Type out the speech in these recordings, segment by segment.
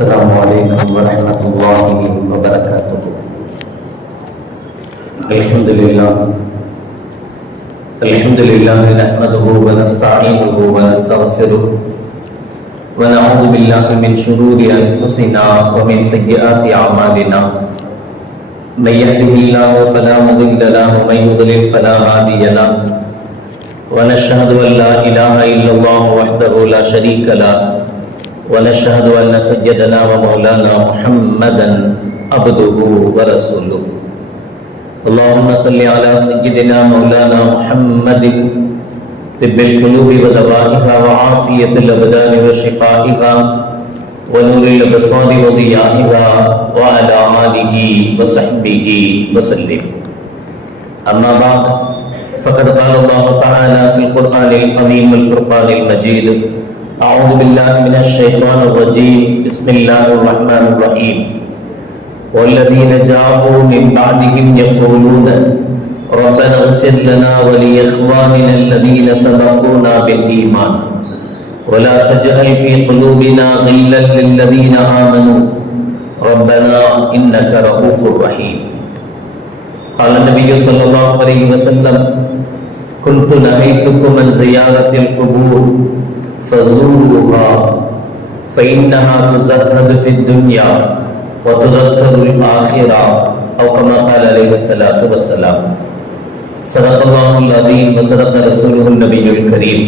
السلام عليكم ورحمة الله وبركاته. الحمد لله نحمده ونستعينه ونستغفره ونعوذ بالله من شرور أنفسنا ومن سيئات أعمالنا. من يهده الله فلا مضل له ومن يضلل فلا هادي له. ونشهد أن لا إله إلا الله وحده لا شريك له ونشهد أن سيدنا ومولانا محمدا عبده ورسوله. اللهم صل على سيدنا مولانا محمد طب القلوب ودوائها وعافية الأبدان وشفائها ونور الأبصار وضيائها وعلى آله وصحبه وسلم. أما بعد فقد قال الله تعالى في القرآن العظيم والفرقان المجيد: أعوذ بالله من الشيطان الرجيم. بسم الله الرحمن الرحيم. والذين جاءوا من بعدهم يقولون ربنا اغفر لنا ولإخواننا الذين سبقونا بالإيمان ولا تجعل في قلوبنا غلا للذين آمنوا ربنا إنك رؤوف رحيم. قال النبي صلى الله عليه وسلم: كنت نهيتكم عن زيارة القبور فزوروها فإنها تزهد في الدنيا وتذكر الآخرة، أو كما قال عليه الصلاة والسلام. صدق الله العظيم وصدق رسوله النبي الكريم.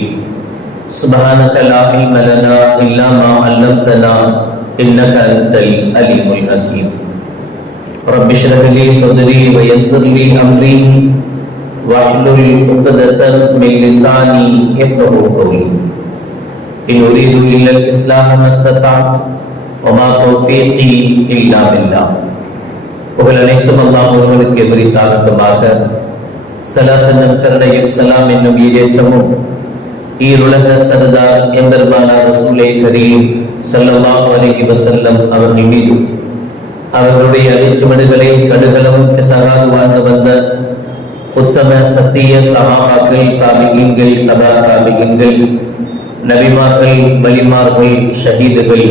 سبحانك لا علم لنا إلا ما علمتنا إنك أنت العليم الحكيم. رب اشرح لي صدري ويسر لي أمري واحلل عقدة من لساني يفقهوا قولي. إن أريد إلا الإصلاح ما استطعت وما توفيقي إلا بالله. புகழ் அனைத்தும் அல்லாஹ் ஒருவனுக்கு எதிரித்தாகட்டுமாக. ஸலாத் என்னும் கருணையும் சலாம் என்னும் ஈடேற்றமும் ஈருலக சர்தார் எம்பெருமானார் ரசூலே கரீம் ஸல்லல்லாஹு அலைஹி வஸல்லம் அவர்கள் மீது, அவர்களுடைய அடிச்சுவடுகளை கடுகளவும் பிசகாது வாழ்ந்து வந்த உத்தம சத்திய சஹாபாக்கள், தாபிஈன்கள், தபா தாபிஈன்கள், நபிமார்கள், வலிமார்கள், ஷஹீதுகள்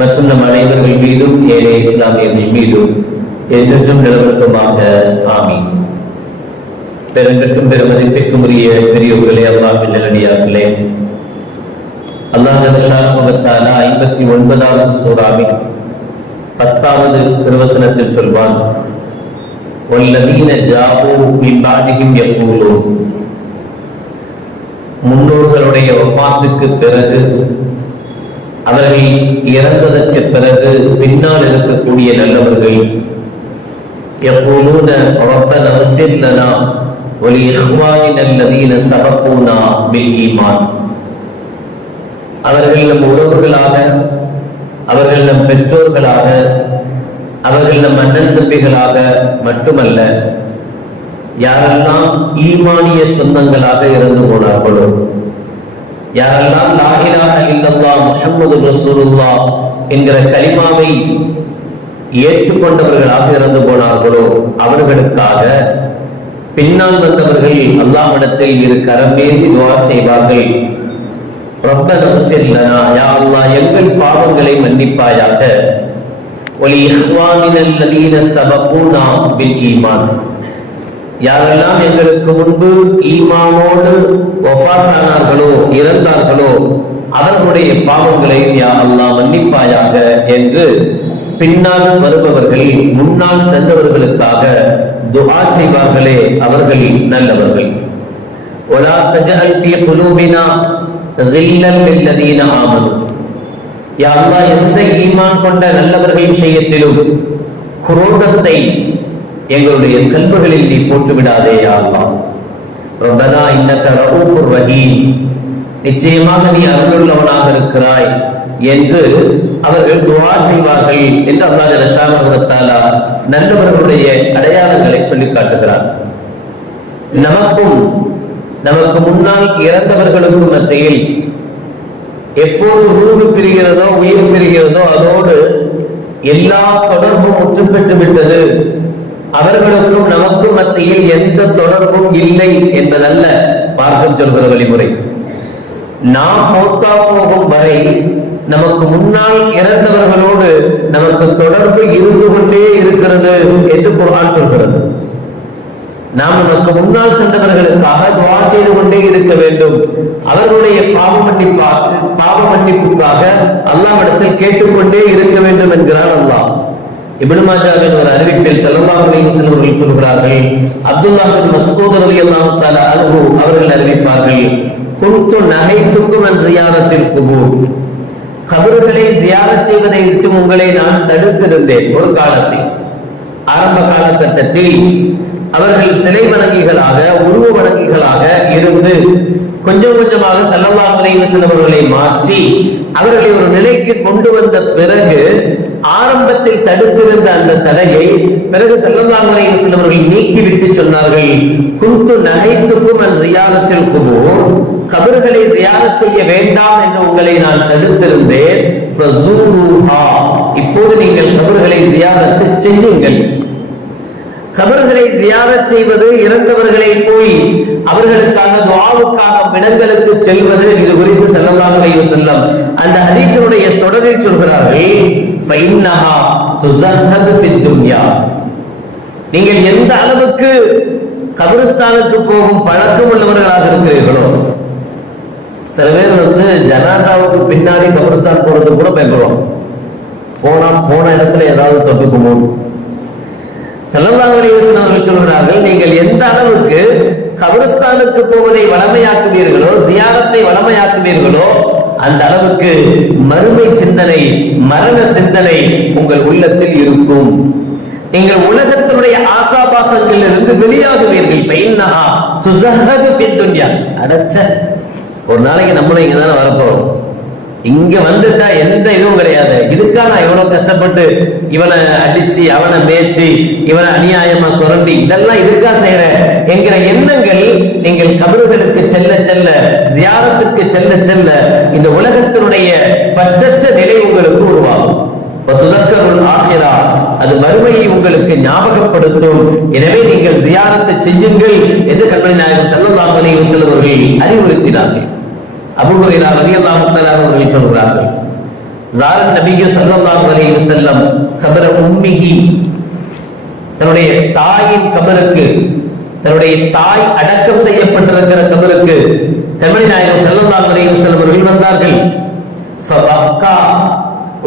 மற்றும் நம் அனைவர்கள் மீதும் ஏழை இஸ்லாமியர்கள் மீதும் என்றென்றும் நிலவரத்துமாக ஆமீன். பெருங்கட்டும் பெருமதிப்பிற்கும் உரிய பெரியோர்களே, அல்லாஹ்வின் நல்லடியார்களே, அல்லாஹ் ஜல்லஷானஹு 59வது சூராவின் 10வது திருவசனத்தில் சொல்வான்: வல்லதீன ஜாஊ மின் பஅதிஹிம் யகூலூன். முன்னோர்களுடைய வஃபாத்துக்கு பிறகு, அவர்கள் இறந்ததற்கு பிறகு பின்னால் இருக்கக்கூடிய நல்லவர்கள் யகூலூன ரப்பனா இக்ஃபிர் லனா வலிஇக்வானினா அல்லதீன சபகூனா பில் ஈமான். அவர்கள் நம் உறவுகளாக, அவர்கள் நம் பெற்றோர்களாக, அவர்கள் நம் அண்ணன் தம்பிகளாக மட்டுமல்ல, யாரெல்லாம் ஈமானிய சொந்தங்களாக இறந்து போனார்களோ, யாரெல்லாம் லா இலாஹ இல்லல்லாஹ் முஹம்மது ரசூலுல்லாஹ் என்கிற கலிமாவை ஏற்றுக்கொண்டவர்களாக இறந்து போனார்களோ, அவர்களுக்காக பின்னால் வந்தவர்கள் அல்லாஹ்விடத்தில் இரு கரமேந்தி துஆ செய்வார்கள்: ரப்பனா இக்ஃபிர் லனா, யா அல்லாஹ் எங்கள் பாவங்களை மன்னிப்பாயாக, வலி இக்வானினா அல்லதீன சபகூனா பில் ஈமான், யாரெல்லாம் எங்களுக்கு முன்பு ஈமானோடு வஃபாத்தானார்களோ, இறந்தார்களோ, அவர்களுடைய பாவங்களை யா அல்லாஹ் மன்னிப்பாயாக என்று பின்னால் வருபவர்கள், முன்னால் சென்றவர்களுக்காக துஆ செய்வார்களே, அவர்கள் நல்லவர்கள். வலா தஜஅல் ஃபீ குலூபினா கில்லல் லில்லதீன ஆமனு, யா அல்லாஹ் எந்த ஈமான் கொண்ட நல்லவர்கள் விஷயத்திலும் குரோதத்தை எங்களுடைய கல்புகளில் நீ போட்டு விடாதே யா அல்லாஹ். ரப்பனா இன்னக ரഊஃபுர் ரஹீம், நிச்சயமாக நீ அருளுள்ளவனாக இருக்கிறாய் என்று அவர்கள் துஆ செய்வார்கள் என்று அல்லாஹ் ஜல்லஷானஹு வ தஆலா நல்லவர்களுடைய அடையாளங்களை சொல்லி காட்டுகிறார். நமக்கு முன்னால் இறந்தவர்களுக்கும் மத்தியில் எப்போது உருவு பிரிகிறதோ, உயிர் பிரிகிறதோ, அதோடு எல்லா தொடர்பும் முற்று பெற்று விட்டது, அவர்களுக்கும் நமக்கும் மத்தியில் எந்த தொடர்பும் இல்லை என்பதல்ல மார்க்கம் சொல்கிற வழிமுறை. நாம் மௌத்தா போகும் வரை நமக்கு முன்னால் இறந்தவர்களோடு நமக்கு தொடர்பு இருந்து கொண்டே இருக்கிறது என்று குர்ஆன் சொல்கிறது. நாம் நமக்கு முன்னால் சென்றவர்களுக்காக துஆ செய்து கொண்டே இருக்க வேண்டும். அவர்களுடைய பாவ மன்னிப்புக்காக அல்லாஹ்விடத்தில் கேட்டுக்கொண்டே இருக்க வேண்டும் என்கிறான் அல்லாஹ். இப்னு மாஜாவின் ஒரு அறிவிப்பில் ஸல்லல்லாஹு அலைஹி வஸல்லம் அவர்கள் சொல்கிறார்கள், அப்துல்லாஹ் பின் மஸ்ஊத் ரலியல்லாஹு தஆலா அன்ஹு அவர்கள் அறிவிப்பார்கள், குன்து நஹைத்துக்கும் அன் ஸியாரத்தில் குபூர், கபர்களை ஜியாரத் செய்வதை விட்டு உங்களை நான் தடுத்திருந்தேன். ஒரு காலத்தில், ஆரம்ப காலகட்டத்தில் அவர்கள் சிலை வணங்கிகளாக, உருவ வணங்கிகளாக இருந்து கொஞ்சம் கொஞ்சமாக ஸல்லல்லாஹு அலைஹி வஸல்லம் அவர்களை மாற்றி அவர்களை ஒரு நிலைக்கு கொண்டு வந்த பிறகு ஆரம்பத்தில் தடுத்திருந்த அந்த தடையை பிறகு ஸல்லல்லாஹு அலைஹி வஸல்லம் அவர்கள் நீக்கிவிட்டு சொன்னார்கள், குன்து நஹைத்துக்கும் அன் ஸியாரத்தில் குபூர், கபர்களை ஜியாரத் செய்ய வேண்டாம் என்று உங்களை நான் தடுத்திருந்தேன். ஃபஸூருஹா, இப்போது நீங்கள் கபர்களை ஜியாரத் செய்யுங்கள். கபர்களை ஜியாரத் செய்வது, இறந்தவர்களை போய் அவர்களுக்காக துஆவுக்காக இடங்களுக்கு செல்வது, இது குறித்து ஸல்லல்லாஹு அலைஹி வஸல்லம் அந்த ஹதீஸுடைய தொடரில் சொல்கிறார்கள், ஃபைன்னஹா துஸஹது ஃபித் துன்யா, நீங்கள் எந்த அளவுக்கு கபரிஸ்தானுக்கு போகும் பழக்கம் உள்ளவர்களாக இருக்கிறீர்களோ, சில பேர் ஜனாசாவுக்கு பின்னாடி கபரிஸ்தான் போறது கூட பயப்படுவாங்க. போன இடத்துல ஏதாவது தொட்டுக்குமோ. ஸல்லல்லாஹு அலைஹி வஸல்லம் அவர்கள் சொல்கிறார்கள், நீங்கள் எந்த அளவுக்கு கபரிஸ்தானுக்கு போவதை வளமையாக்குவீர்களோ, ஜியாரத்தை வளமையாக்குவீர்களோ, அந்த அளவுக்கு மறுமை சிந்தனை, மரண சிந்தனை உங்கள் உள்ளத்தில் இருக்கும். நீங்கள் உலகத்தினுடைய ஆசாபாசங்களில் இருந்து வெளியாகுவீர்கள். ஃபைன்னஹா துஸஹது ஃபித் துன்யா, அடச்ச ஒரு நாளைக்கு நம்மளும் இங்க தானே வரப்போறோம், இங்க வந்துட்டா எந்த இதுவும் கிடையாது, இதுக்கா நான் எவ்வளவு கஷ்டப்பட்டு இவனை அடிச்சு அவனை மேய்ச்சி இவனை அநியாயமா சுரண்டி இதெல்லாம் இதுக்கா செய்யறேன் என்கிற எண்ணங்கள் நீங்கள் கபறுகளுக்கு செல்ல செல்ல, ஜியாரத்திற்கு செல்ல செல்ல இந்த உலகத்தினுடைய பற்றற்ற நிலை உங்களுக்கு உருவாகும். ஆகிரா, அது மறுமையை உங்களுக்கு ஞாபகப்படுத்தும். எனவே நீங்கள் ஜியாரத்தை செய்யுங்கள் என்று கண்மணி நாயகம் ஸல்லல்லாஹு அலைஹி வஸல்லம் அவர்கள் அறிவுறுத்தினார்கள். அபூ ஹுரைரா ரலியல்லாஹு தஆலா அவர்கள் சொல்கிறார்கள், ஸாரன் நபியு ஸல்லல்லாஹு அலைஹி வஸல்லம் கபர உம்மிஹி, தன்னுடைய தாயின் கபருக்கு, தன்னுடைய தாய் அடக்கம் செய்யப்பட்டிருக்கிற கபருக்கு கண்மணி நாயகம் ஸல்லல்லாஹு அலைஹி வஸல்லம் அவர்கள் வந்தார்கள். ஃபபக்கா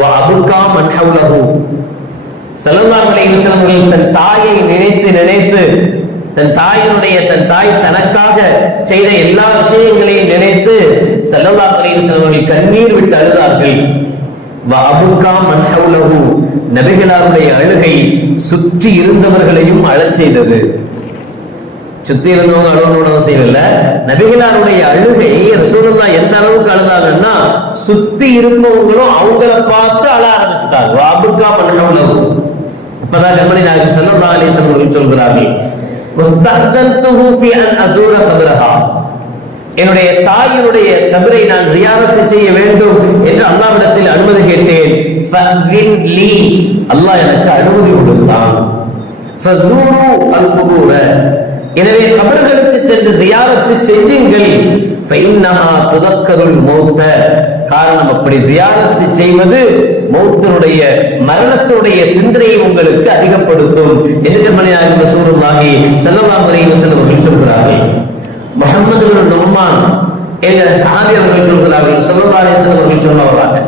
வ அபகா மன் ஹவ்லஹு, ஸல்லல்லாஹு அலைஹி வஸல்லம் அவர்கள் தன் தாயை நினைத்து நினைத்து, தன் தாய் தனக்காக செய்த எல்லா விஷயங்களையும் நினைத்து ஸல்லல்லாஹு அலைஹி வஸல்லம் அவர்கள் கண்ணீர் விட்டு அழுதார்கள். வஅபுகா மன் ஹவ்லஹு, நபிகளாருடைய அழுகை சுற்றி இருந்தவர்களையும் அழச் செய்தது. சுத்தி இருந்தவங்க அழுவணும்னு அவசியம் இல்ல, நபிகளாருடைய அழுகை ரசூலுல்லாஹ் எந்த அளவுக்கு அழுதாங்கன்னா சுத்தி இருந்தவங்களும் அவங்கள பார்த்து அழ ஆரம்பிச்சுட்டாங்க. வஅபுகா மன் ஹவ்லஹு. அப்பதான் கண்மணி நாயகம் ஸல்லல்லாஹு அலைஹி வஸல்லம் அவர்கள் சொல்கிறார்கள், முஸ்தஹதன்துஹு ஃபீ அன் அஸூர கப்ரஹா, என்னுடைய தாயினுடைய கபரை நான் ஜியாரத் செய்ய வேண்டும் என்று அல்லாஹ்விடத்தில் அனுமதி கேட்டேன். ஃபஅذின் லீ, அல்லாஹ் எனக்கு அனுமதி கொடுத்தான். ஃபஸூரு அல் குபூர, எனவே கபர்களுக்கு சென்று ஜியாரத் செய்யுங்கள். ஃபஇன்னஹா துதக்கருல் மௌத, காரணம் அப்படி ஜியாரத் செய்வது மௌத்தினுடைய, மரணத்தினுடைய சிந்தனையை உங்களுக்கு அதிகப்படுத்தும் என்று நாயகம் ரசூலுல்லாஹி ஸல்லல்லாஹு அலைஹி வஸல்லம் அவர்கள் சொல்கிறார்கள். முஹம்மது இப்னு நுஅமான் என்கிற சஹாபி அவர்கள் சொல்கிறார்கள், ஸல்லல்லாஹு அலைஹி வஸல்லம் அவர்கள் சொல்லுவார்கள்,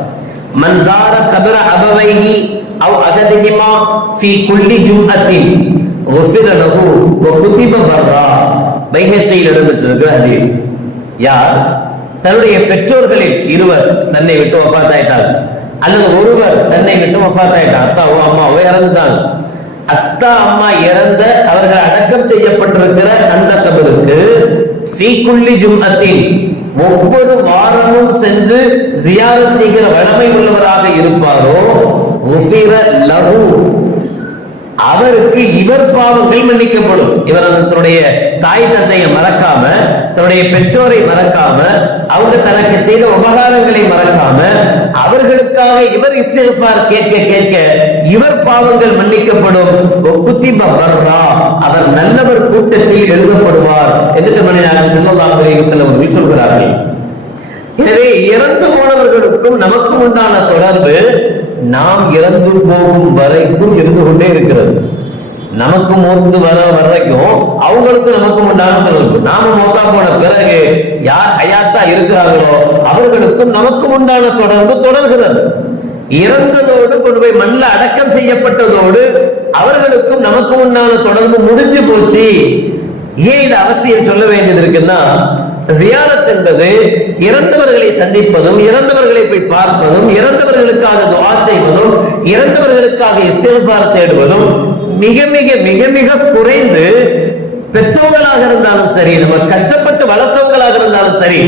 மன் ஸார கபர அபவைஹி அவ் அததிஹிமா ஃபீ குல்லி ஜும்அத்தின் குஃபிர லஹு வ குதிப பர்ரா. பைஹக்கியில் இடம்பெற்றிருக்கிற ஹதீஸ். யார் தன்னுடைய பெற்றோர்களில் இருவர் தன்னை விட்டு வஃபாத் ஆயிட்டார், அல்லது ஒருவர் தன்னை விட்டு வஃபாத் ஆயிட்டார், அத்தாவோ அம்மாவோ இறந்துட்டாங்க, அத்தா அம்மா இறந்த அவர்கள் அடக்கம் செய்யப்பட்டிருக்கிற அந்த கபருக்கு ஃபீ குல்லி ஜும்அத்தின், ஒவ்வொரு வாரமும் சென்று ஜியாரத் செய்கிற வழமை உள்ளவராக இருப்பாரோ, குஃபிர லஹு, அவருக்கு இவர் பாவங்கள் மன்னிக்கப்படும். இவர் தன்னுடைய தாய் தந்தையை மறக்காம, தன்னுடைய பெற்றோரை மறக்காம, அவங்க தனக்கு செய்த உபகாரங்களை மறக்காம, அவர்களுக்காக இவர் இஸ்திக்ஃபார் கேட்க கேட்க இவர் பாவங்கள் மன்னிக்கப்படும். குத்திப பர்ரா, அவர் நல்லவர் கூட்டத்தில் எழுதப்படுவார் என்று நாயகம் ஸல்லல்லாஹு அலைஹி வஸல்லம் அவர்கள் சொல்கிறார்கள். எனவே இறந்து போனவர்களுக்கும் நமக்கும் உண்டான தொடர்பு நாம் இறந்து போகும் வரைக்கும் இருந்து கொண்டே இருக்கிறது. நமக்கு மூத்து வரைக்கும் அவங்களுக்கும் நமக்கும் உண்டான தொடர்பு. நாம மௌத்தா போன பிறகு யார் ஹயாத்தா இருக்கிறார்களோ அவர்களுக்கும் நமக்கும் உண்டான தொடர்பு தொடர்கிறது. இறந்ததோடு கொண்டு போய் மண்ணில் அடக்கம் செய்யப்பட்டதோடு அவர்களுக்கும் நமக்கு உண்டான தொடர்பு முடிஞ்சு போச்சு. ஏன் இது அவசியம் சொல்ல வேண்டியது இருக்குன்னா, ஜியாரத் என்பது இறந்தவர்களை சந்திப்பதும், இறந்தவர்களை போய் பார்ப்பதும், இறந்தவர்களுக்காக துஆ செய்வதும், இறந்தவர்களுக்காக இஸ்திக்ஃபார் தேடுவதும் மிக மிக மிக மிக குறைந்து, பெற்றோர்களாக இருந்தாலும் சரி, நம்ம கஷ்டப்பட்டு வளர்த்தவங்களாக இருந்தாலும் சரி,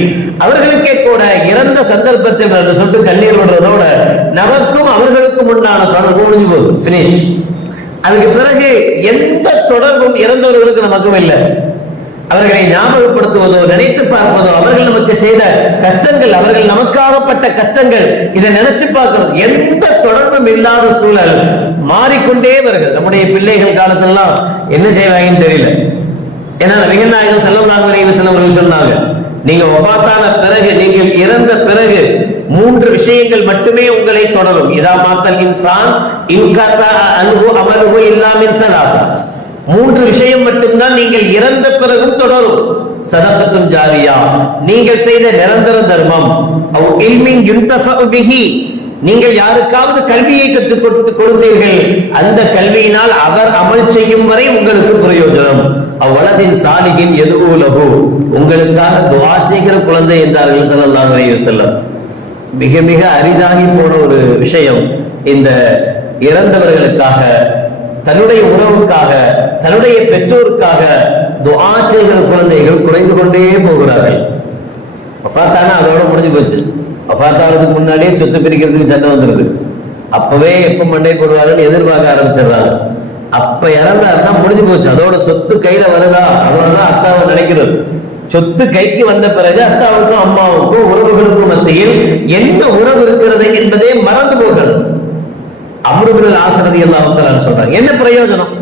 அவர்களுக்கே கூட இறந்த சந்தர்ப்பத்தில் என்று சொல்லிட்டு கண்ணீர் விடுறதோட நமக்கும் அவர்களுக்கும் உண்டான தொடர்பு முடிஞ்சு போகுது, பினிஷ். அதுக்கு பிறகு எந்த தொடர்பும் இறந்தவர்களுக்கு நமக்கும் இல்லை. அவர்களை ஞாபகப்படுத்துவதோ நினைத்து பார்ப்பதோ, அவர்கள் நமக்கு செய்த கஷ்டங்கள், அவர்கள் நமக்காகப்பட்ட கஷ்டங்கள், இதை நினைச்சு பார்க்கிறது, எந்த தொடர்பும் இல்லாத சூழல் மாறிக்கொண்டே வருகிறது. நம்முடைய பிள்ளைகள் காலத்திலாம் என்ன செய்வாங்கன்னு தெரியல. ஏன்னா நபிகள் நாயகம் ஸல்லல்லாஹு அலைஹி வஸல்லம் அவர்கள் சொன்னாங்க, நீங்க வஃபாத்தான பிறகு, நீங்கள் இறந்த பிறகு 3 விஷயங்கள் மட்டுமே உங்களை தொடரும். இதா மாத்தல் இன்சான் இன்கதா அன்ஹு அமலுஹு இல்லா மின் ஸலாஸா. 3 விஷயம் மட்டும்தான் நீங்கள் இறந்த பிறகும் தொடரும். சதகத்துன் ஜாரியா, நீங்கள் செய்த நிரந்தர தர்மம், அவ் இல்மின் யுன்தஃபஉ பிஹி, நீங்கள் யாருக்காவது கல்வியை கற்றுக் கொடுத்தீர்கள், அந்த கல்வியினால் அவர் அமல் செய்யும் வரை உங்களுக்கு பிரயோஜனம். அவ்வளதின் சாலிகின் எதுவோ லஹு, உங்களுக்காக துஆ செய்கிற குழந்தை என்றார்கள் ஸல்லல்லாஹு அலைஹி வஸல்லம். மிக மிக அரிதாகி போன ஒரு விஷயம். இந்த இறந்தவர்களுக்காக, தன்னுடைய உறவுக்காக, தன்னுடைய பெற்றோருக்காக துஆ செய்கிற குழந்தைகள் குறைந்து கொண்டே போகிறார்கள். வஃபாத்தானா அதோட முடிஞ்சு போச்சு. வஃபாத்தானதுக்கு முன்னாடியே சொத்து பிரிக்கிறதுக்கு சட்டம் வந்துருது. அப்பவே எப்ப மண்டை போடுவாருன்னு எதிர்பார்க்க ஆரம்பிச்சிடுறாங்க. அப்ப இறந்தாருன்னா முடிஞ்சு போச்சு, அதோட சொத்து கையில வருதா, அவ்வளவுதான் அத்தாவை நினைக்கிறது. சொத்து கைக்கு வந்த பிறகு அத்தாவுக்கும் அம்மாவுக்கும் உறவுகளுக்கும் மத்தியில் என்ன உறவு இருக்கிறது என்பதே மறந்து போகிறது. அம்ரு பின் ஆஸ் ரலியல்லாஹு தஆலா சொல்றாங்க, என்ன பிரயோஜனம்?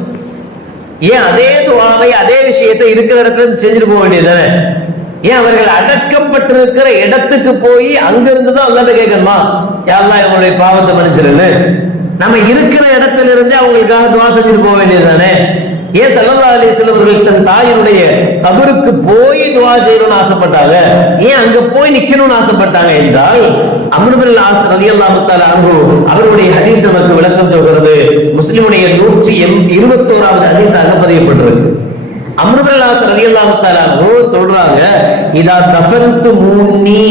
ஏன் அதே துஆவை, அதே விஷயத்தை இருக்கிற இடத்துல செஞ்சுட்டு போக வேண்டியதுதானே? ஏன் அவர்கள் அடக்கப்பட்டிருக்கிற இடத்துக்கு போய் அங்கிருந்துதான் அல்லாஹ்ட்ட கேட்கணுமா, யா அல்லாஹ் இவங்களுடைய பாவத்தை மன்னிச்சிருன்னு? நம்ம இருக்கிற இடத்துல இருந்து அவங்களுக்காக துஆ செஞ்சுட்டு போக வேண்டியதுதானே? ஏன் ஸல்லல்லாஹு அலைஹி வஸல்லம் அவர்கள் தன் தாயினுடைய கபருக்கு போய் துஆ செய்யணும்னு ஆசைப்பட்டாங்க? ஏன் அங்க போய் நிக்கணும்னு ஆசைப்பட்டாங்க என்றால், அம்ரு பின் ஆஸ் ரலியல்லாஹு தஆலா அன்ஹு அவருடைய ஹதீஸ் நமக்கு விளக்கம் சொல்கிறது. முஸ்லிமுடைய 121வது ஹதீஸாக பதியப்பட்டிருக்கு. அம்ரு பின் ஆஸ் ரலியல்லாஹு தஆலா அன்ஹு சொல்றாங்க, இதா கஃபன்துமூனி,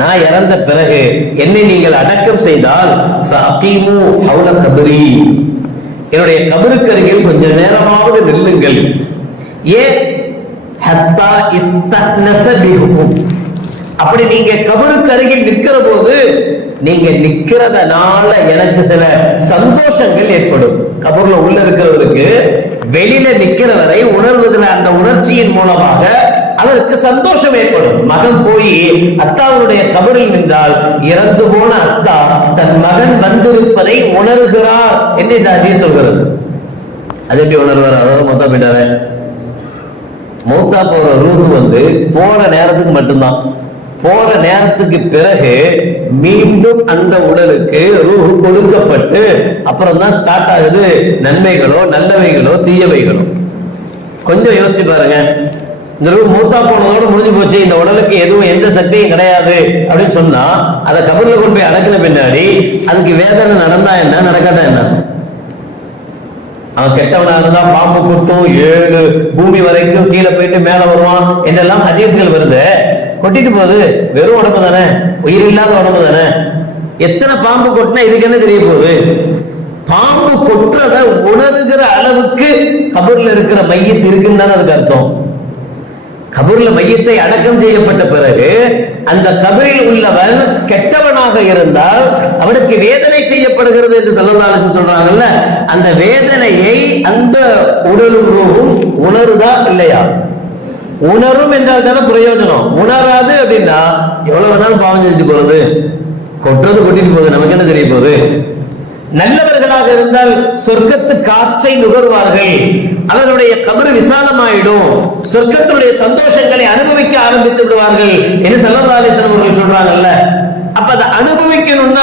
நான் இறந்த பிறகு என்னை நீங்கள் அடக்கம் செய்தால், ஃபஅகீமு ஹவுல கபரி, என்னுடைய கபருக்கு அருகில் கொஞ்ச நேரமாவது நில்லுங்கள். ஏன்? ஹத்தா இஸ்தக்னஸ பிஹும், அப்படி நீங்க கபருக்கு அருகில் நிற்கிற போது, நீங்க நிக்கிறதுனால எனக்கு சில சந்தோஷங்கள் ஏற்படும். கபர்ல உள்ள இருக்கிறவருக்கு வெளியில நிக்கிற வரை உணர்வதில் அந்த உணர்ச்சியின் மூலமாக அவருக்கு சந்தோஷம் ஏற்படும். மகன் போய் அத்தாவுடைய கபரில் நின்றால், இறந்து போன அத்தா தன் மகன் வந்திருப்பதை உணர்கிறார் என்று இந்த ஹதீஸ் சொல்கிறது. அது எப்படி உணர்வார்? அதாவது மொத்தா போயிட்டாரு, மௌத்தா போற ரூஹ் போற நேரத்துக்கு மட்டும்தான். போற நேரத்துக்கு பிறகு மீண்டும் அந்த உடலுக்கு ரூஹ் கொடுக்கப்பட்டு அப்புறம் தான் ஸ்டார்ட் ஆகுது நன்மைகளோ நல்லவைகளோ தீயவைகளோ. கொஞ்சம் யோசிச்சு பாருங்க, இந்த ரூஹ் மூத்தா போனதோட முடிஞ்சு போச்சு, இந்த உடலுக்கு எதுவும் எந்த சக்தியும் கிடையாது அப்படின்னு சொன்னா, அதை கபர்ல கொண்டு போய் அடக்கின பின்னாடி அதுக்கு வேதனை நடந்தா என்ன, நடக்காட்டா என்ன? அவன் கெட்டவனா இருந்தா பாம்பு கொட்டும், 7 பூமி வரைக்கும் கீழே போயிட்டு மேல வருவான் என்றெல்லாம் ஹதீஸ்கள் வருது. கொட்டிட்டு போகுது, வெறும் உடம்பு தானே, உயிர் இல்லாத உடம்பு தானே. எத்தனை பாம்பு கொட்டினா இதுக்கு என்ன தெரிய போகுது? பாம்பு கொட்டுறத உணர்கிற அளவுக்கு கபர்ல இருக்கிற மையத்து இருக்குன்னு தானே அதுக்கு அர்த்தம். கபர்ல மையத்தை அடக்கம் செய்யப்பட்ட பிறகு அந்த கபரில் உள்ளவன் கெட்டவனாக இருந்தால் அவனுக்கு வேதனை செய்யப்படுகிறது என்று ஸல்லல்லாஹு அலைஹி வஸல்லம் சொல்றாங்கல்ல, அந்த வேதனையை அந்த உடலும் ரூஹும் உணருதா இல்லையா? உணரும் என்றால் தானே பிரயோஜனம். உணராது அப்படின்னா எவ்வளவு வேணாலும் பாவம் செஞ்சுட்டு போறது, கொட்டுறது கொட்டிட்டு போகுது, நமக்கு என்ன தெரிய போகுது? நல்லவர்களாக இருந்தால் சொர்க்கத்து காற்றை நுகர்வார்கள், அவருடைய கபர் விசாலமாயிடும், சொர்க்கத்தினுடைய சந்தோஷங்களை அனுபவிக்க ஆரம்பித்து விடுவார்கள் என்று ஸல்லல்லாஹு அலைஹி வஸல்லம் அவர்கள் சொல்றாங்கல்ல. அப்ப அதை அனுபவிக்கணும்னா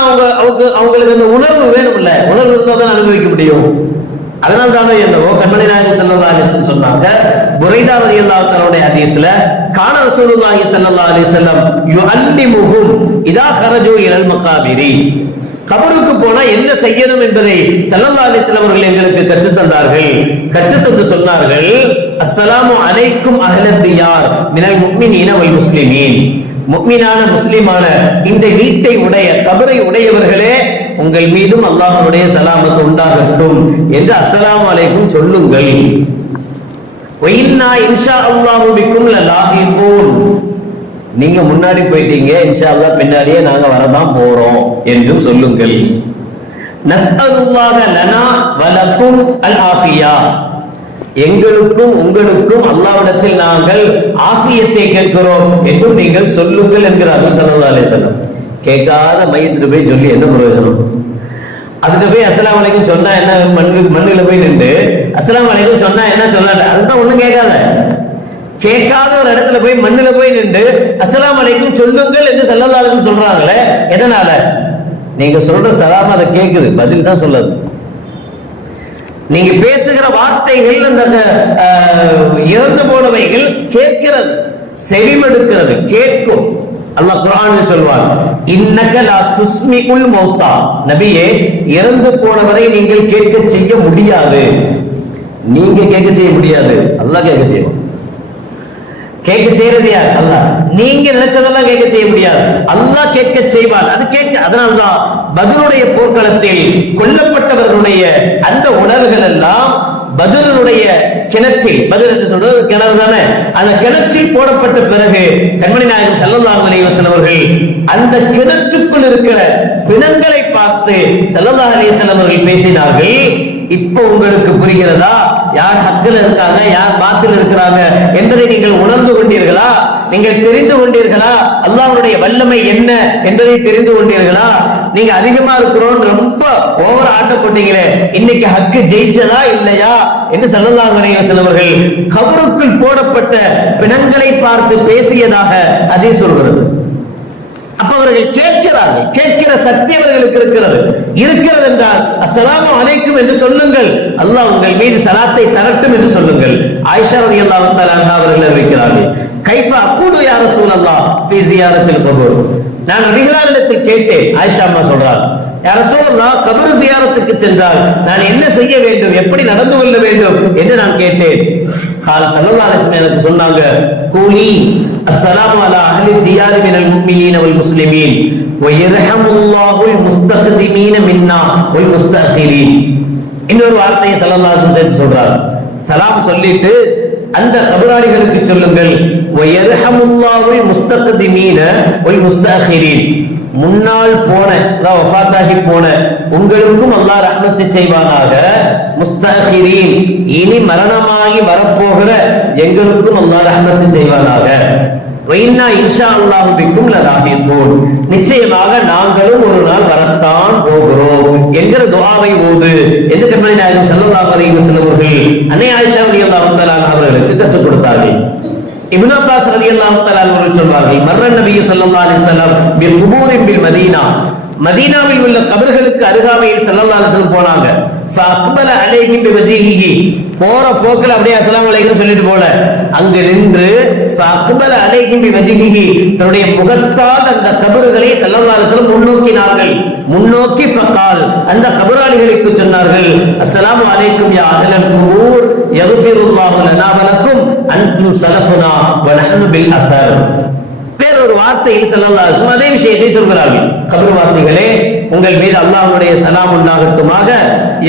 அவங்களுக்கு அந்த உணர்வு வேணும்ல, உணர்வு இருந்தால் தான் அனுபவிக்க முடியும். அதனால தானே என்னவோ கண்மணி நாயகம் ஸல்லல்லாஹு அலைஹி வஸல்லம் சொன்னாங்க, புரைதா ரலியல்லாஹு தஆலாவுடைய ஹதீஸ்ல, கான ரசூலுல்லாஹி ஸல்லல்லாஹு அலைஹி வஸல்லம் யுஅல்லிமுஹும் இதா கரஜு இலல் மகாபிரி, கபருக்கு போனா என்ன செய்யணும் என்பதை ஸல்லல்லாஹு அலைஹி வஸல்லம் அவர்கள் எங்களுக்கு கற்றுத் தந்தார்கள். கற்றுத்தந்து சொன்னார்கள், அஸ்ஸலாமு அலைக்கும் அஹ்லத் தியார் மினல் முஃமினீன வல் முஸ்லிமீன், முஃமினான முஸ்லிமான இந்த வீட்டை உடைய கபரை உடையவர்களே, உங்கள் மீதும் அல்லாஹ்வுடைய சலாமத் உண்டாகட்டும் என்று அஸ்ஸலாமு அலைக்கும் சொல்லுங்கள். வஇன்னா இன்ஷா அல்லாஹு பிக்கும் லலாஹிகூன், நீங்க முன்னாடி போயிட்டீங்க, இன்ஷா அல்லாஹ் பின்னாடியே நாங்க வரதான் போறோம் என்றும் சொல்லுங்கள். நஸ்அலுல்லாஹ லனா வலக்கும் அல் ஆஃபியா, எங்களுக்கும் உங்களுக்கும் அல்லாஹ்விடத்தில் நாங்கள் ஆஃபியத்தை கேட்கிறோம் என்றும் நீங்கள் சொல்லுங்கள் என்கிறார்கள் ஸல்லல்லாஹு அலைஹி வஸல்லம். கேட்காத மையத்துக்கு போய் சொல்லி என்ன பிரயோஜனம்? அதுக்கு போய் அஸ்ஸலாமு அலைக்கும் சொன்னா என்ன, மண்ணுல போய் நின்று அஸ்ஸலாமு அலைக்கும் சொன்னா என்ன சொல்லாத, அதுதான் ஒண்ணும் கேட்காத. கேட்காத ஒரு இடத்துல போய் மண்ணுல போய் நின்று அஸ்ஸலாமு அலைக்கும் சொல்லுங்கள் என்று ஸல்லல்லாஹு அலைஹி வஸல்லம் சொல்றாங்களே, எதனால? நீங்க சொல்ற சலாம் அதை கேட்குது, பதில் தான் சொல்லாது. நீங்க பேசுகிற வார்த்தைகள் அந்த இறந்து போனவைகள் கேட்கிறது, செவிமடுக்கிறது, கேட்கும். அல்லாஹ் குர்ஆனில் சொல்வார், இன்னக லா துஸ்மிஉல் மௌத்தா, நபியே இறந்து போனவரை நீங்கள் கேட்க செய்ய முடியாது. நீங்க கேட்க செய்ய முடியாது, அல்லாஹ் கேட்க செய்வான். கேட்க செய்யறது யார்? அல்லாஹ். நீங்க நினைச்சதெல்லாம் கேட்க செய்ய முடியாது, அல்லாஹ் கேட்க செய்வார். அது கேட்க, அதனால்தான் பத்ருடைய போர்க்களத்தில் கொல்லப்பட்டவர்களுடைய அந்த உணர்வுகள் எல்லாம் பத்ருடைய கிணற்றில், பத்ர் என்று சொல்றது கிணறு தானே, அந்த கிணற்றில் போடப்பட்ட பிறகு கண்மணி நாயகம் ஸல்லல்லாஹு அலைஹி வஸல்லம் அவர்கள் அந்த கிணற்றுக்குள் இருக்கிற பிணங்களை பார்த்து ஸல்லல்லாஹு அலைஹி வஸல்லம் அவர்கள் பேசினார்கள். இப்போ உங்களுக்கு புரிகிறதா யார் ஹக்கில் இருக்காங்க, யார் பாத்தில் இருக்கிறாங்க என்பதை நீங்கள் உணர்ந்து கொண்டீர்களா? நீங்கள் தெரிந்து கொண்டீர்களா? அல்லாஹ்வுடைய வல்லமை என்ன என்பதை தெரிந்து கொண்டீர்களா? நீங்க அதிகமா இருக்கிறோம் ரொம்ப ஓவர் ஆட்டப்பட்டீங்களே, இன்னைக்கு ஹக்கு ஜெயிச்சதா இல்லையா என்று ஸல்லல்லாஹு அலைஹி வஸல்லம் அவர்கள் கபருக்குள் போடப்பட்ட பிணங்களை பார்த்து பேசியதாக ஹதீஸ் சொல்கிறது. அப்ப அவர்கள் கேட்கிறார்கள், கேட்கிற சக்தி அவர்களுக்கு இருக்கிறது என்றால் அஸ்ஸலாமு அலைக்கும் என்று சொல்லுங்கள், அல்லாஹ் உங்கள் மீது சலாத்தை தரட்டும் என்று சொல்லுங்கள். ஆயிஷா ரலியல்லாஹு தஆலா அன்ஹா அவர்கள் அறிவிக்கிறார்கள், கைஃப அகூலு யா ரசூலல்லாஹ் ஃபீ ஜியாரத்தில் கபூர், நான் நபிகளிடத்தில் கேட்டேன். ஆயிஷா அம்மா சொல்றார், யா ரசூலல்லாஹ் கபர் ஜியாரத்துக்கு சென்றால் நான் என்ன செய்ய வேண்டும், எப்படி நடந்து கொள்ள வேண்டும் என்று நான் கேட்டேன். கால் ஸல்லல்லாஹு அலைஹி வஸல்லம் எனக்கு சொன்னாங்க, கூலி அஸ்ஸலாமு அலா அஹ்லி தியாரி மினல் முஃமினீன வல் முஸ்லிமீன் வ யர்ஹமுல்லாஹுல் முஸ்தக்திமீன மின்னா வல் முஸ்தஅഖிரீன். இன்னொரு வார்த்தையை ஸல்லல்லாஹு அலைஹி வஸல்லம் சொல்றார், சலாம் சொல்லிட்டு அந்த கபராளிகளுக்கு சொல்லுங்கள், வ யர்ஹமுல்லாஹுல் முஸ்தக்திமீன வல் முஸ்தஅഖிரீன், முன்னால் போன வஃபாத்தாகி போன உங்களுக்கும் அல்லாஹ் ரஹ்மத் செய்வானாக, முஸ்தஅഖிரீன் இனி மரணமாகி வரப்போகிற எங்களுக்கும் அல்லாஹ் ரஹ்மத் செய்வானாக, வைன்னா இன்ஷா அல்லாஹு பிக்கும் லலாஹிகூன், நிச்சயமாக நாங்களும் ஒரு நாள் வரத்தான் போகிறோம் என்கிற துஆவை ஓது என்று கண்மணி நாயகம் ஸல்லல்லாஹு அலைஹி வஸல்லம் அவர்கள் அன்னை ஆயிஷா ரலியல்லாஹு தஆலா அவர்களுக்கு கற்றுக் கொடுத்தார்கள். இப்னு அப்பாஸ் ரலியல்லாஹு தஆலா அவர்கள் சொல்வார்கள், மர்ர நபி ஸல்லல்லாஹு அலைஹி வஸல்லம் பில் குபூரின் பில் மதீனா, மதீனாவில் உள்ள கபர்களுக்கு அருகாமையில் ஸல்லல்லாஹு அலைஹி வஸல்லம் போனாங்க. ஃபஅக்பல அலைஹி பிவஜிஹி, போற போக்குல அப்படியே அஸ்ஸலாமு அலைக்கும் சொல்லிட்டு போல, அங்கு நின்று ஃபஅக்பல அலைஹி பிவஜிஹி, தன்னுடைய முகத்தால் அந்த கபர்களை ஸல்லல்லாஹு அலைஹி வஸல்லம் முன்னோக்கினார்கள். முன்னோக்கி ஃபகால், அந்த கபராளிகளுக்கு சொன்னார்கள், அஸ்ஸலாமு அலைக்கும் யா அஹ்லல் குபூர் யக்ஃபிருல்லாஹு லனா வ லக்கும் அன்தும் ஸலஃபுனா வ நஹ்னு பில் அஸர். வேறொரு வார்த்தையில் ஸல்லல்லாஹு அலைஹி வஸல்லம் அதே விஷயத்தை சொல்கிறார்கள், கபர்வாசிகளே உங்கள் மீது அல்லாஹ்வுடைய சலாம் உண்டாகட்டுமாக,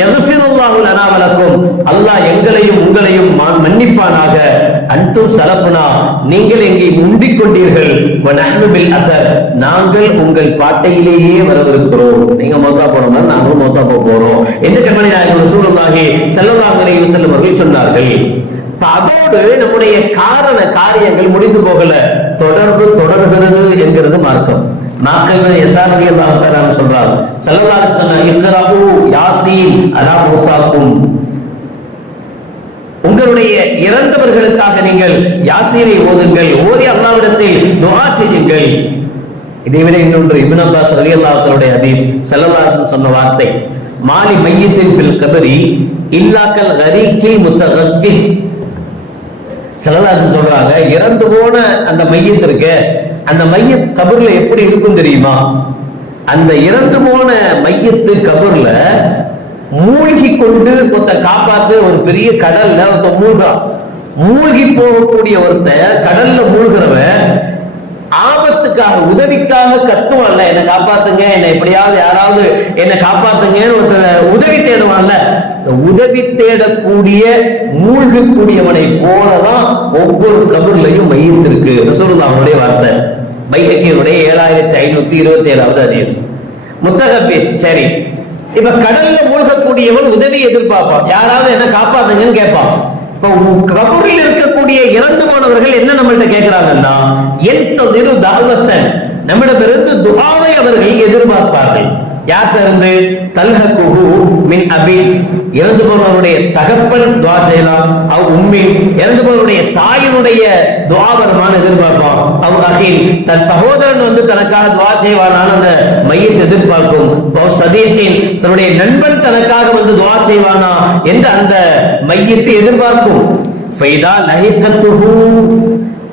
யக்ஃபிருல்லாஹு லனா வ லக்கும், அல்லாஹ் எங்களையும் உங்களையும் மன்னிப்பானாக, அன்தும் ஸலஃபுனா நீங்கள் எங்கே முந்திக் கொண்டீர்கள், வ நஹ்னு பில் அஸர் நாங்கள் உங்கள் பாட்டையிலேயே வரவிருக்கிறோம், நீங்க மௌத்தா போற மாதிரி நாங்களும் மௌத்தா போறோம் என்று கண்மணி நாயகம் ரசூலுல்லாஹி ஸல்லல்லாஹு அலைஹி வஸல்லம் அவர்கள் சொன்னார்கள். அதோடு நம்முடைய காரியங்கள் முடிந்து போகல, தொடர்பு தொடர்கிறது என்கிறது மார்க்கம். நாங்கள் யஸார் ரலியல்லாஹு தஆலா சொல்றார், ஸல்லல்லாஹு அலைஹி வஸல்லம் இக்ராஉ யாசீன் அலா மௌதாக்கும், உங்களுடைய இறந்தவர்களுக்காக நீங்கள் யாசீனை ஓதுங்கள், ஓதி அல்லாஹ்விடத்தில் துஆ செய்யுங்கள். இதை விட இன்னொன்று இப்னு அப்பாஸ் ரலியல்லாஹு அன்ஹுடைய ஹதீஸ், ஸல்லல்லாஹு அலைஹி வஸல்லம் சொன்ன வார்த்தை, மாலி மையத்தின் ஃபில் கபரி இல்லாக்கல் கரீக்கில் முத்தகத்தி. ஸல்லல்லாஹு அலைஹி வஸல்லம் சொல்றாங்க, இறந்து போன அந்த மையத் இருக்கு, அந்த மையத் கபர்ல எப்படி இருக்கும் தெரியுமா? அந்த இறந்து போன மையத்து கபர்ல மூழ்கி கொண்டு ஒருத்த காப்பாத்து, ஒரு பெரிய கடல்ல ஒருத்த மூழ்கிறான், மூழ்கி போகக்கூடிய ஒருத்த கடல்ல மூழ்கிறவன் ஆபத்துக்காக உதவிக்காக கத்துவான்ல, என்னை காப்பாத்துங்க, என்னை எப்படியாவது யாராவது என்னை காப்பாத்துங்கன்னு ஒருத்தர் உதவி தேடுவான்ல, உதவி தேடக்கூடிய மூழ்கக்கூடியவனை போலதான் ஒவ்வொரு கபர்லையும் மையத்து இருக்கு. ரசூலுல்லாஹ்வுடைய வார்த்தை, பைஹக்கியுடைய 7527வது ஹதீஸ். முத்தகஃபீர். சரி, இப்ப கடல்ல மூழ்கக்கூடியவன் உதவி எதிர்பார்ப்பான், யாராவது என்ன காப்பாத்துங்கன்னு கேட்பான். இப்ப கபூரில் இருக்கக்கூடிய இறந்து போனவர்கள் என்ன நம்மள்ட்ட கேட்கிறாங்கன்னா, என் தாவத்தன், நம்மிடமிருந்து துஆவை அவர்கள் எதிர்பார்ப்பார்கள். யார்கிட்ட இருந்து? தல்ஹகுஹு மின் அபி, இறந்து போனவருடைய தகப்பன் துஆ செய்யலாம், அவ் உம்மி, இறந்து போனவருடைய தாயினுடைய துஆ வருமானு எதிர்பார்ப்பான், அவ் அஹி, தன் சகோதரன் வந்து தனக்காக துஆ செய்வானான்னு அந்த மையத்தை எதிர்பார்க்கும், அவ் சதீகின், தன்னுடைய நண்பன் தனக்காக வந்து துஆ செய்வானா என்று அந்த மையத்தை எதிர்பார்க்கும். ஃபைதா லஹிகத்துஹு,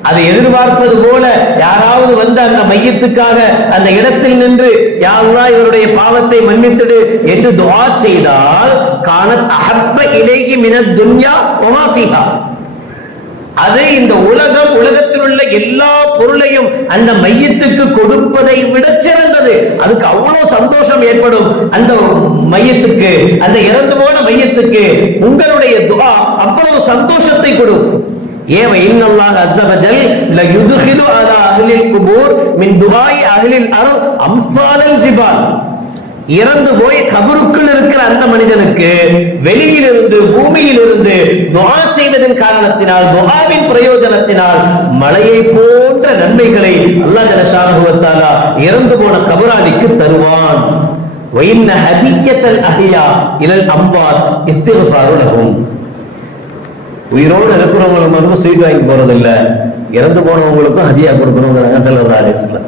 அதை எதிர்பார்ப்பது போல யாராவது வந்து அந்த மையத்துக்காக அந்த இடத்தில் நின்று யா அல்லாஹ் இவருடைய பாவத்தை மன்னித்திடு என்று துஆ செய்தால், கானத் அஹப்ப இலைஹி மினத் துன்யா வ மா ஃபீஹா, அது இந்த உலகத்தில் உள்ள எல்லா பொருளையும் அந்த மையத்துக்கு கொடுப்பதை விட சிறந்தது. அதுக்கு அவ்வளவு சந்தோஷம் ஏற்படும் அந்த மையத்துக்கு, அந்த இறந்து போன மையத்துக்கு உங்களுடைய துஆ அவ்வளவு சந்தோஷத்தை கொடுக்கும். ஏவ இன்னல்லாஹ அஸ்ஸ வஜல் ல யுத்கிலு அலா அஹ்லில் குபூர் மின் துஆஇ அஹ்லில் அர்த் அம்சாலல் ஜிபால், இறந்து போய் கபருக்குள் இருக்கிற அந்த மனிதனுக்கு வெளியிலிருந்து பூமியிலிருந்து துஆ செய்வதன் காரணத்தினால், துஆவின் பிரயோஜனத்தினால் மலையை போன்ற நன்மைகளை அல்லாஹ் ஜல்ல ஷானஹு வ தஆலா இறந்து போன கபராளிக்கு தருவான். வ இன்ன ஹதியத்தல் அஹ்யா இலல் அம்வாத் இஸ்திக்ஃபாரு லஹும், உயிரோடு இருக்கிறவங்களுக்கு மட்டும் ஸ்வீட் வாங்கி போறது இல்ல, இறந்து போனவங்களுக்கும் ஹதியா கொடுக்கணுங்கிறாங்க ஸல்லல்லாஹு அலைஹி வஸல்லம்.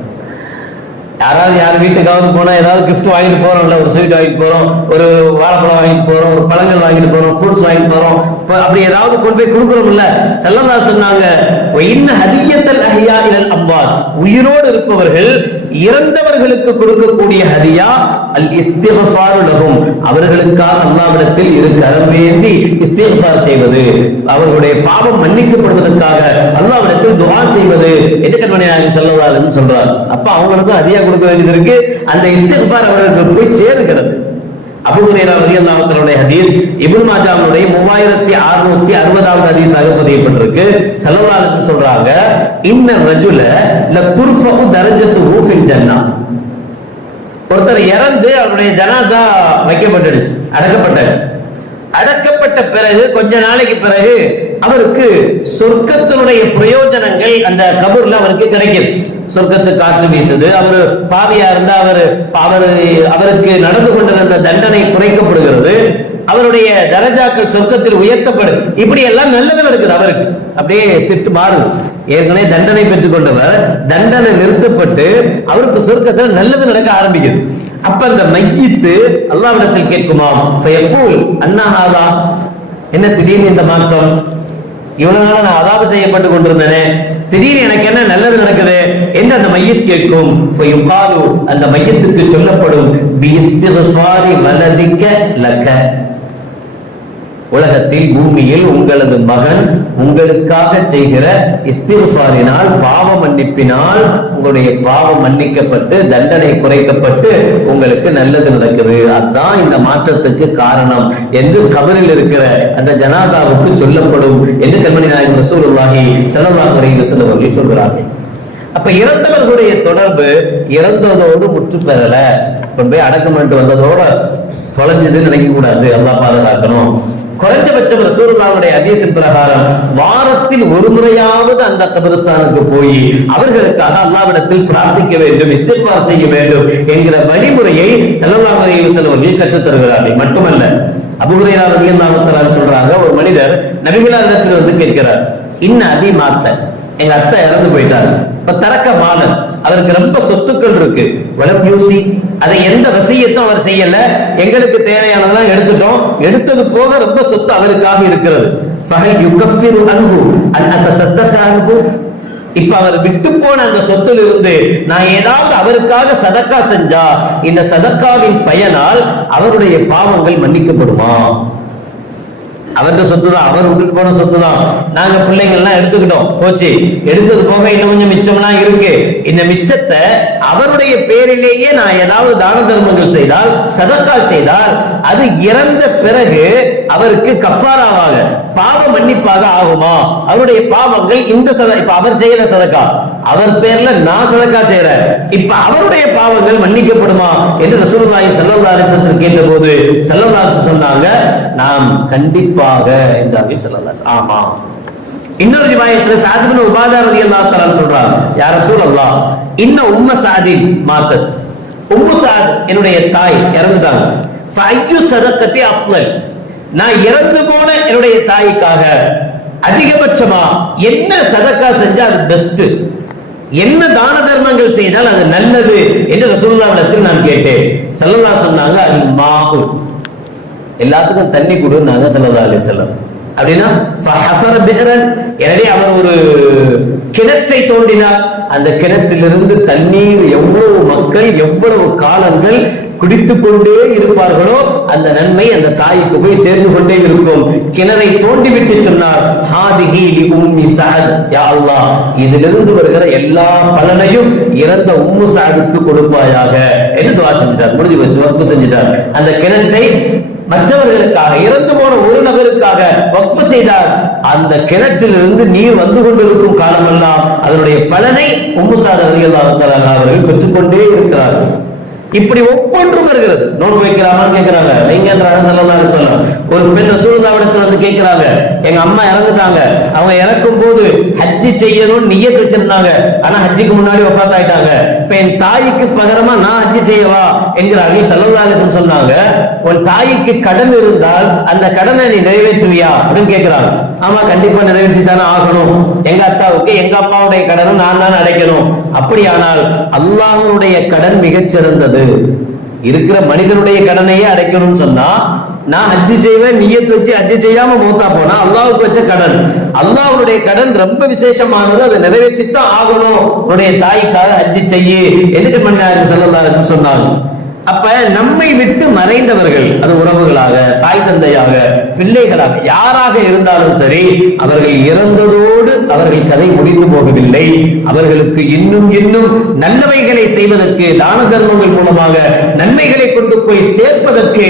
யாராவது யார் வீட்டுக்காவது போனா ஏதாவது கிஃப்ட் வாங்கிட்டு போறோம்ல, ஒரு ஸ்வீட் வாங்கிட்டு போறோம், ஒரு வாழைப்பழம் வாங்கிட்டு போறோம், ஒரு பழங்கள் வாங்கிட்டு போறோம், ஃப்ரூட்ஸ் வாங்கிட்டு போறோம், அப்படி ஏதாவது கொண்டு போய் கொடுக்குறோம்ல, ஸல்லல்லாஹு சொன்னாங்க, இன்ன ஹதியத்தல் அஹ்யா இலல் அம்வாத், உயிரோடு இருப்பவர்கள் இறந்தவர்களுக்கு கொடுக்கக்கூடிய ஹதியா அல் இஸ்திக்ஃபாரு லஹும், அவர்களுக்காக அல்லாஹ்விடத்தில் இரு கரம் வேண்டி இஸ்திக்ஃபார் செய்வது, அவர்களுடைய பாவம் மன்னிக்கப்படுவதற்காக அல்லாஹ்விடத்தில் துஆ செய்வது என்று கண்மணி நாயகம் ஸல்லல்லாஹு அலைஹி வஸல்லம் சொல்றார். அப்ப அவங்களுக்கு ஹதியா கொடுக்க வேண்டியது இருக்கு, அந்த இஸ்திக்ஃபார் அவர்களுக்கு போய் சேருகிறது. அபூ ஹுரைரா ரலியல்லாஹு அன்ஹுடைய ஹதீஸ் இப்னு மாஜாஹ்வுடைய 3660வது ஹதீஸாக பதியப்பட்டிருக்கு. ஸல்லல்லாஹு அலைஹி வஸல்லம் சொல்றாங்க, இன்ன ரஜுல ல துர்ஃபு தரஜத்துஹு ஃபில் ஜன்னah, ஒருத்தர் இறந்து அவருடைய ஜனாஸா வைக்கப்பட்டுடுச்சு, அடக்கப்பட்டாச்சு. அடக்கப்பட்ட பிறகு கொஞ்ச நாளைக்கு பிறகு அவருக்கு சொர்க்கத்தினுடைய பிரயோஜனங்கள் அந்த கபூர்ல அவருக்கு கிடைக்குது. சொர்க்கத்து காற்று வீசுது, அவர் பாவியா இருந்தா அவருக்கு நடந்து கொண்டிருந்த தண்டனை குறைக்கப்படுகிறது, அவருடைய தரஜாக்கள் சொர்க்கத்தில் உயர்த்தப்படுது. இப்படி எல்லாம் நல்லது நடக்குது அவருக்கு, அப்படியே ஷிஃப்ட் மாறுது. ஏற்கனவே தண்டனை பெற்றுக் கொண்டவர் தண்டனை நிறுத்தப்பட்டு அவருக்கு சொர்க்கத்தில் நல்லது நடக்க ஆரம்பிக்குது. அப்ப அந்த மையித்து அல்லாஹ்விடத்தில் கேட்குமாம், ஃபயக்கூல் அன்னஹாதா, என்ன திடீர்னு இந்த மாற்றம், இவ்வளவு நாளா நான் அதாபு செய்யப்பட்டு கொண்டிருந்தேனே, திடீர்னு எனக்கு என்ன நல்லது நடக்குது என்று அந்த மையத் கேட்கும். ஃபயுகாலு, அந்த மையத்துக்கு சொல்லப்படும், பிஇஸ்திக்ஃபாரி வலதிக லக, உலகத்தில் பூமியில் உங்களது மகன் உங்களுக்காக செய்கிற இஸ்திக்ஃபாரினால், பாவ மன்னிப்பினால் உங்களுடைய பாவம் மன்னிக்கப்பட்டு தண்டனை குறைக்கப்பட்டு உங்களுக்கு நல்லது நடக்குது, அதுதான் இந்த மாற்றத்துக்கு காரணம் என்று கபரில் இருக்கிற அந்த ஜனாசாவுக்கு சொல்லப்படும் என்று கண்மணி நாயகம் ரசூலுல்லாஹி ஸல்லல்லாஹு அலைஹி வஸல்லம் அவர்கள் சொல்கிறார்கள். அப்ப இறந்தவர்களுடைய தொடர்பு இறந்ததோடு முற்று பெறல, கொண்டு போய் அடக்கம் பண்ணிட்டு வந்ததோட தொலைஞ்சதுன்னு நினைக்க கூடாது, அல்லாஹ் பாதுகாக்கணும். குறைஞ்சபட்சம் ரசூலுல்லாஹ்வுடைய ஹதீஸின் பிரகாரம் வாரத்தில் ஒரு முறையாவது அந்த கபரிஸ்தானுக்கு போய் அவர்களுக்காக அல்லாஹ்விடத்தில் பிரார்த்திக்க வேண்டும், இஸ்திக்ஃபார் செய்ய வேண்டும் என்கிற வழிமுறையை ஸல்லல்லாஹு அலைஹி வஸல்லம் அவர்கள் கற்றுத் தருகிறார்கள். மட்டுமல்ல, அபூ ஹுரைரா ரலியல்லாஹு தஆலா சொல்றாங்க, ஒரு மனிதர் நபிகளிடத்தில் வந்து கேட்கிறார், இன்ன அபி மாத்த, எங்க அத்தை இறந்து போயிட்டார், இப்ப தரக்க மாலன், அவருக்கு ரொம்ப சொத்துக்கள் இருக்கு, வலம் யூசி, அதை எந்த வசியத்தும் அவர் செய்யல, எங்களுக்கு தேவையானதெல்லாம் எடுத்துட்டோம், எடுத்தது போக ரொம்ப சொத்து அவருக்காக இருக்கிறது. ஃபஹல் யுகஃபிரு அன்ஹு அன் அத்தஸத்தக அன்ஹு, இப்ப அவர் விட்டு போன அந்த சொத்துல இருந்து நான் ஏதாவது அவருக்காக சதக்கா செஞ்சா இந்த சதக்காவின் பயனால் அவருடைய பாவங்கள் மன்னிக்கப்படுமா? அவருடைய சொத்து தான், அவர் விட்டுட்டு போன சொத்து தான், நாங்க பிள்ளைங்க எல்லாம் எடுத்துக்கிட்டோம், போச்சு, எடுத்தது போக இன்னும் கொஞ்சம் மிச்சம்லாம் இருக்கு, இந்த மிச்சத்தை அவருடைய பேரிலேயே நான் ஏதாவது தான தர்மங்கள் செய்தால், சதக்கா செய்தால், அது இறந்த பிறகு அவருக்கு கஃபாராவாக பாவ மன்னிப்பாக ஆகுமா? அவருடைய பாவங்கள் இந்த இப்ப அவர் செய்யற சதக்கா, அவர் பேர்ல நான் சதக்கா செய்யறேன், இப்ப அவருடைய பாவங்கள் மன்னிக்கப்படுமா என்று ரசூலுல்லாஹி ஸல்லல்லாஹு அலைஹி வஸல்லம் கேட்டபோது ஸல்லல்லாஹு அலைஹி வஸல்லம் சொன்னாங்க, நாம் கண்டிப்பாக என்றார்கள் ஸல்லல்லாஹு அலைஹி வஸல்லம். ஆமா. இன்னொரு ரிவாயத்துல சஅத் இப்னு உபாதா ரலியல்லாஹு தஆலா சொல்றாங்க, யா ரசூலல்லாஹ் இன்ன உம்ம சஅதின் மாத்தத், உம்மு சஅத் என்னுடைய தாய் இறந்துட்டாங்க, ஃபஅய்யு ஸதகத்தி அஃதல், நான் இறந்து போன என்னுடைய தாய்க்காக அதிகபட்சமா என்ன சதக்கா செஞ்சா அது பெஸ்ட், என்ன தான தர்மங்கள் செய்தால் அது நல்லது என்று ரசூலுல்லாஹ்விடத்தில் நான் கேட்டேன். ஸல்லல்லாஹு சொன்னாங்க, அல் மாஉ, எல்லாத்துக்கும் தண்ணி கொடுன்னாங்க ஸல்லல்லாஹு அலைஹி வஸல்லம். அப்படின்னா ஃபஹஃபர பிஹ்ரன், எனவே அவர் ஒரு கிணற்றை தோண்டினார், அந்த கிணற்றிலிருந்து தண்ணீர் எவ்வளவு மக்கள் எவ்வளவு காலங்கள் குடித்துக் கொண்டே இருப்பார்களோ அந்த நன்மை அந்த தாய்க்கு போய் சேர்ந்து கொண்டே இருக்கும். கிணறை தோண்டிவிட்டு சொன்னார், ஹாதிஹி லி உம்மி சஅத், யா அல்லாஹ் இதிலிருந்து வருகிற எல்லா பலனையும் இறந்த உம்மு சஅதுக்கு கொடுப்பாயாக என்று துஆ செஞ்சிட்டார். முடிஞ்சு வச்சு வக்ஃப் செஞ்சிட்டார். அந்த கிணற்றை மற்றவர்களுக்காக, இறந்து போன ஒரு நபருக்காக வக்ஃப் செய்தார். அந்த கிணற்றிலிருந்து நீர் வந்து கொண்டிருக்கும் காலமெல்லாம் அதனுடைய பலனை உம்மு சஅத் ரலியல்லாஹு தஆலா அவர்கள் பெற்றுக்கொண்டே இருக்கிறார்கள். இப்படி ஒவ்வொன்றும் வருகிறது. நோன்பு வைக்கலாமான்னு கேட்கிறாங்க, வைங்கன்றாங்க ஸல்லல்லாஹு அலைஹி வஸல்லம். ஒரு பெண் ரசூலுல்லாஹ்விடத்துல வந்து கேட்கிறாங்க, எங்க அம்மா இறந்துட்டாங்க, அவங்க இறக்கும் போது ஹஜ்ஜி செய்யணும்னு நியத் வச்சிருந்தாங்க, ஆனா ஹஜ்ஜிக்கு முன்னாடி வஃபாத் ஆயிட்டாங்க, இப்ப என் தாய்க்கு பகரமா நான் ஹஜ்ஜி செய்யவா என்கிறார்கள். ஸல்லல்லாஹு அலைஹி வஸல்லம் சொன்னாங்க, உன் தாய்க்கு கடன் இருந்தால் அந்த கடனை நீ நிறைவேற்றுவியா அப்படின்னு கேட்கிறாங்க. ஆமா, கண்டிப்பா நிறைவேற்றி தானே ஆகணும், எங்க அத்தாவுக்கு எங்க அம்மாவுடைய கடனும் நான் தான் அடைக்கணும். அப்படியானால் அல்லாஹ்வுடைய கடன் மிகச் சிறந்தது. இருக்கிற மனிதனுடைய கடனையே அடைக்கணும்னு சொன்னா, நான் ஹஜ்ஜி செய்வேன் நியத் வச்சு ஹஜ்ஜி செய்யாம மூத்தா போனா அல்லாஹ்வுக்கு வச்ச கடன், அல்லாஹ்வுடைய கடன் ரொம்ப விசேஷமானது, அதை நிறைவேற்றித்தான் ஆகணும். உன்னுடைய தாய்க்காக ஹஜ்ஜி செய்யி என்று மன்னார் ஸல்லல்லாஹு அலைஹி வஸல்லம் சொன்னாங்க. அப்ப நம்மை விட்டு மறைந்தவர்கள், அது உறவுகளாக, தாய் தந்தையாக, பிள்ளைகளாக, யாராக இருந்தாலும் சரி, அவர்கள் இறந்ததோடு அவர்கள் கதை முடிந்து போகவில்லை. அவர்களுக்கு இன்னும் இன்னும் நல்லவைகளை செய்வதற்கு, தான தர்மங்கள் மூலமாக நன்மைகளை கொண்டு போய் சேர்ப்பதற்கு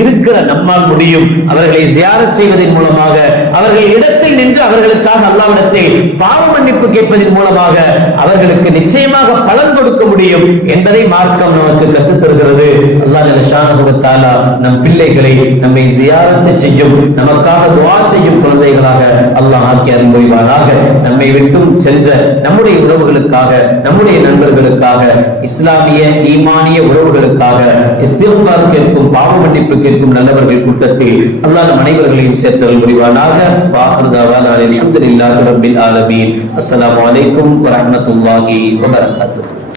இருக்கிற நம்மால் முடியும். அவர்களை ஜியாரத் செய்வதன் மூலமாக, அவர்கள் இடத்தில் நின்று அவர்களுக்காக அல்லாஹ்விடத்தில் பாவ மன்னிப்பு கேட்பதன் மூலமாக அவர்களுக்கு நிச்சயமாக பலன் கொடுக்க முடியும் என்பதை மார்க்கம் நமக்கு கற்றுத் தருகிறது. அல்லாஹ் ஜல்ல ஷானஹு வ தஆலா நம் பிள்ளைகளை நம்மை ஜியாரத் செய்யும், நமக்காக துஆ செய்யும் குழந்தைகளாக அல்லாஹ் ஆக்கி அருள் புரிவானாக. நம்மை விட்டும் சென்ற நம்முடைய உறவுகளுக்காக, நம்முடைய நண்பர்களுக்காக, இஸ்லாமிய ஈமானிய உறவுகளுக்காக இஸ்திக்ஃபார் கேட்கும், பாவ மன்னிப்பு கேட்கும் நல்லவர்கள் கூட்டத்தில் அல்லாஹ் நம் அனைவர்களையும் சேர்த்து அருள் புரிவானாக. வாஹிரு தஅவானா அல்ஹம்துலில்லாஹி ரப்பில் ஆலமீன். அஸ்ஸலாமு அலைக்கும் வ ரஹ்மத்துல்லாஹி வ பரகாத்துஹு.